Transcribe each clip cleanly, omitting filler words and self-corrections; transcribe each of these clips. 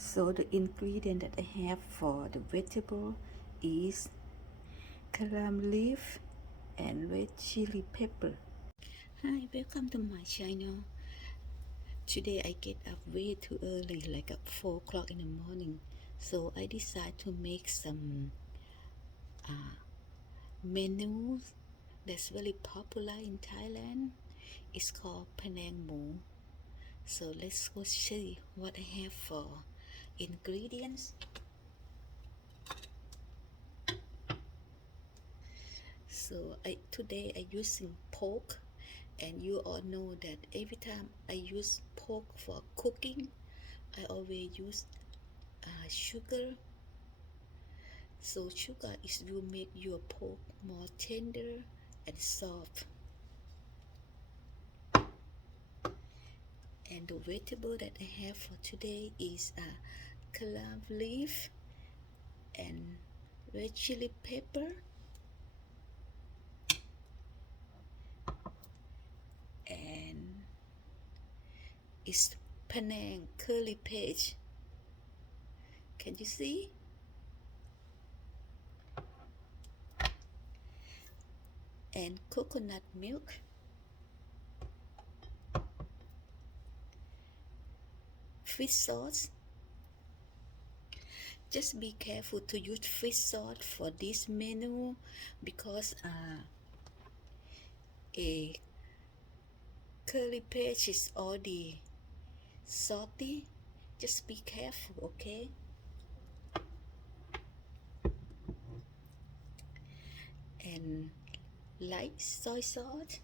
So the ingredient that I have for the vegetable is calam leaf and red chili pepper. Hi, welcome to my channel. Today I get up way too early, like at 4 o'clock in the morning. So I decided to make some menus that's very popular in Thailand. It's called Panang Moo. So let's go see what I have for ingredients. So today I using pork, and you all know that every time I use pork for cooking, I always use sugar. So sugar is will make your pork more tender and soft. And the vegetable that I have for today is calam leaf and red chili pepper and it's Panang curly paste. Can you see? And coconut milk, fish sauce. Just be careful to use fish sauce for this menu because a curly paste is already salty. Just be careful, okay? And light soy sauce.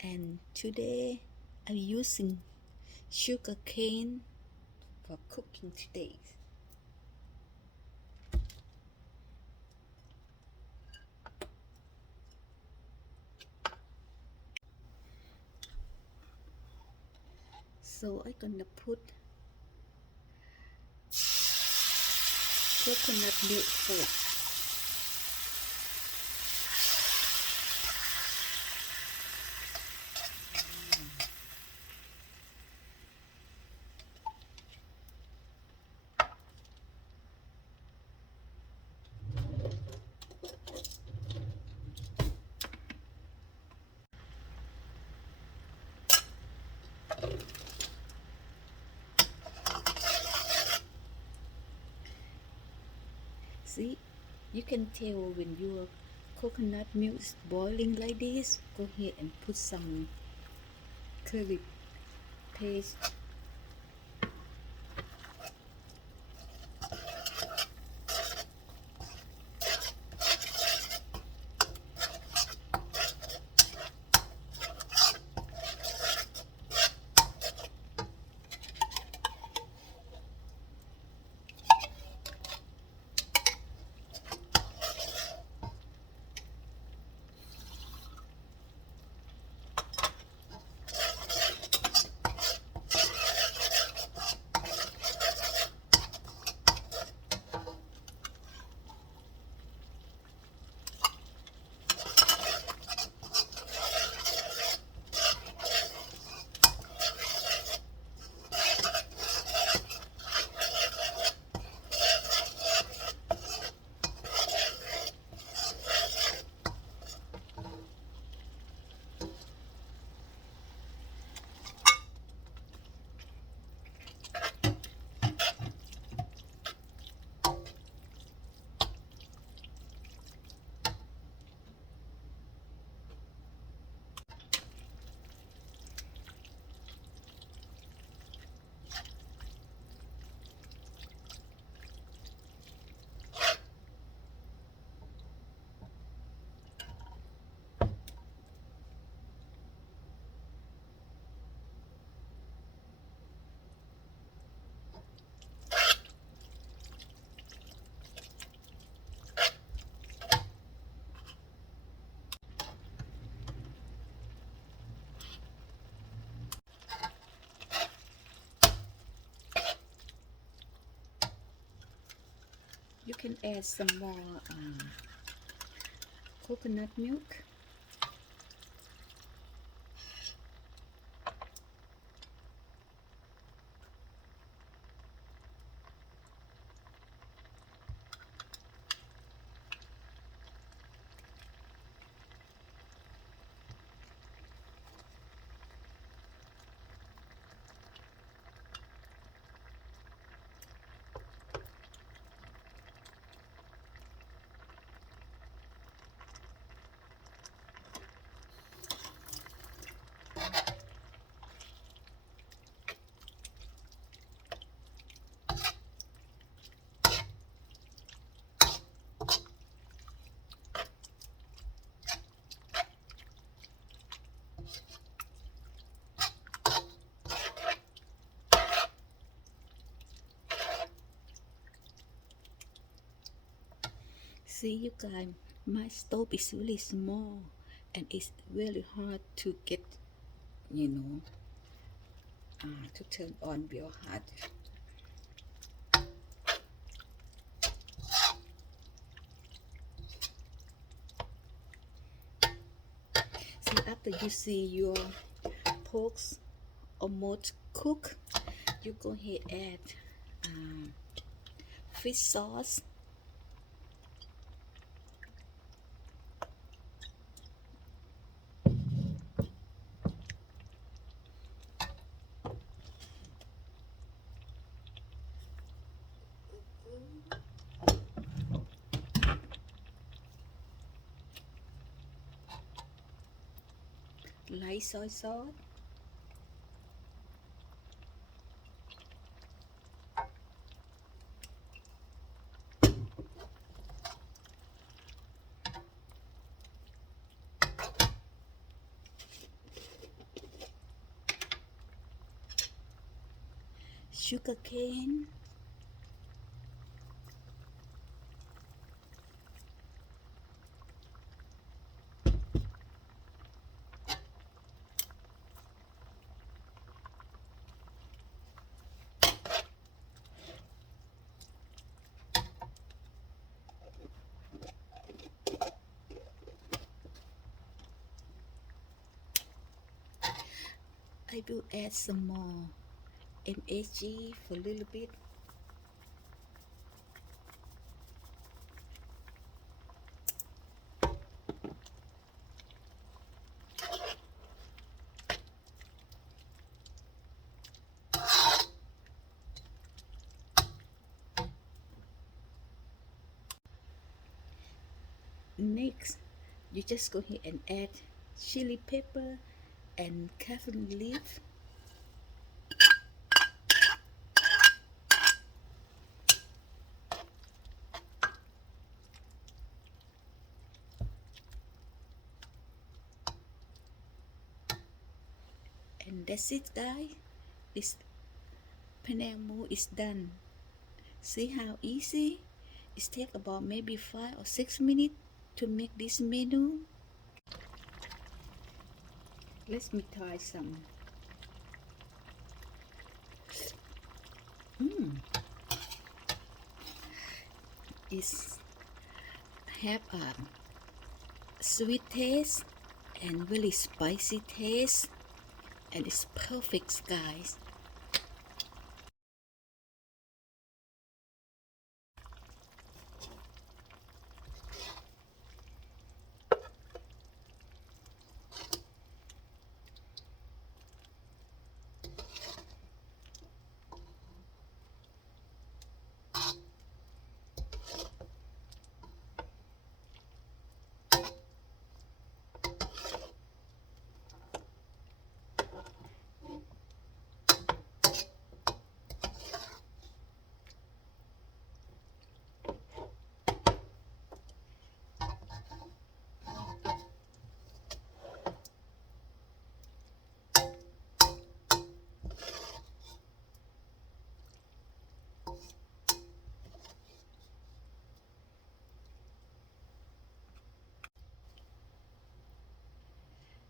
And today I'm using sugar cane for cooking today. So I'm gonna put coconut milk first. See, you can tell when your coconut milk is boiling like this. Go ahead and put some curry paste. You can add some more coconut milk. See you guys, my stove is really small and it's really hard to get, you know, to turn on real hard. See, after you see your porks almost cooked, you go ahead and add fish sauce. Light soy sauce. Sugar cane. I will add some more MSG for a little bit. Next, you just go ahead and add chili pepper and Kaffir leaf. And that's it, guys. This Panang Moo is done. See how easy? It takes about maybe 5 or 6 minutes to make this menu. Let me try some. It's have a sweet taste and really spicy taste, and it's perfect, guys.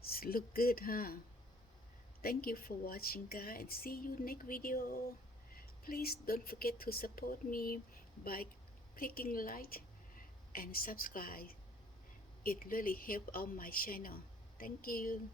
It's look good, huh? Thank you for watching, guys, and see you next video. Please don't forget to support me by clicking like and subscribe. It really helps on my channel. Thank you.